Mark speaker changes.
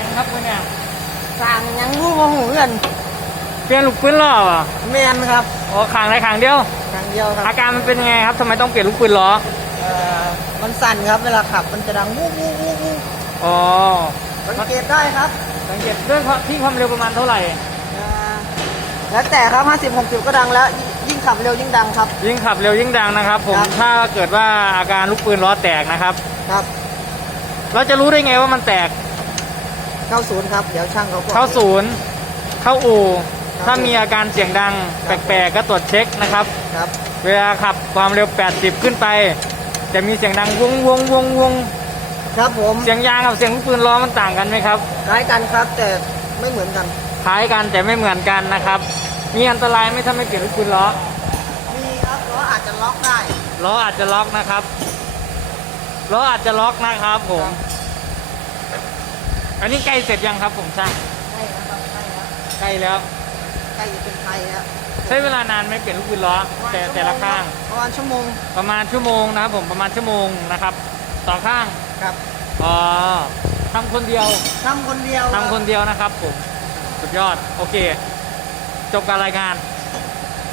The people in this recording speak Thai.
Speaker 1: ยังครับคุณเนี่ย
Speaker 2: สั่งยังรู้ว่าหูเงิน
Speaker 1: เปลี่ยนลูกปืนล้อเหรอ
Speaker 2: แมนครับ
Speaker 1: อ๋อขางใดขางเดียว
Speaker 2: ครั้งเดียวค
Speaker 1: อา
Speaker 2: รับ
Speaker 1: การมันเป็นยังไงครับทำไมต้องเปลี่ยนลูกปืนล้อ
Speaker 2: เอ่อมันสั่นครับเวลาขับมันจะดังวู้วู้วู้วู้
Speaker 1: อ๋อ
Speaker 2: สังเกตได้ครับ
Speaker 1: สังเกตด้วยความที่ความเร็วประมาณเท่าไหร่
Speaker 2: เอ่อแล้วแต่ครับ 50 60 ก็ดังแล้ว ยิ่งยิ่งขับเร็วยิ่งดังครับ
Speaker 1: ยิ่งขับเร็วยิ่งดังนะครับผม
Speaker 2: ครับ
Speaker 1: ถ้าเกิดว่าอาการลูกปืนล้อแตกนะครับ
Speaker 2: ครับ
Speaker 1: เราจะรู้ได้ไงว่ามันแตก
Speaker 2: เข้าศูนย์ครับ เดี๋ยวช่างเขาบอก
Speaker 1: เข้าศูนย์ เข้าอู่
Speaker 2: ครับ
Speaker 1: ถ้ามีอาการเสียงดัง
Speaker 2: ครับ
Speaker 1: แปลกๆก็ตรวจเช็คนะครับ
Speaker 2: ครับ
Speaker 1: เวลาขับความเร็ว 80 ขึ้นไป จะมีเสียงดังวงวงวงวง
Speaker 2: ครับผม
Speaker 1: เสียงยางกับเสียงลูกปืนล้อมันต่างกันไหมครับ
Speaker 2: คล้ายกันครับ แต่ไม่เหมือนกัน
Speaker 1: คล้ายกันแต่ไม่เหมือนกันนะครับ มีอันตรายไหม่ถ้าไม่เปลี่ยนลูกปืนล้อ
Speaker 2: มีครับล้ออาจจะล็อกได้
Speaker 1: ล้ออาจจะล็อกนะครับ ล้ออาจจะล็อกนะครับผม อันนี้ใกล้เสร็จยังครับผมช่าง
Speaker 2: ใช่ครับใช่ครับ
Speaker 1: ใกล้แล้ว
Speaker 2: ใกล้จะเป็นไทยแล้ว
Speaker 1: ใช้เวลานานไหมเปลี่ยนลูกปืนล้อแต่แต่ละข้าง
Speaker 2: ประมาณชั่วโมง
Speaker 1: ประมาณชั่วโมงนะครับผมประมาณชั่วโมงนะครับ ต่อข้าง
Speaker 2: ครับ
Speaker 1: อ๋อทำคนเดียว
Speaker 2: ทำคนเดียว
Speaker 1: ทำคนเดียวนะครับผมสุดยอดโอเค จบการรายงาน
Speaker 2: ค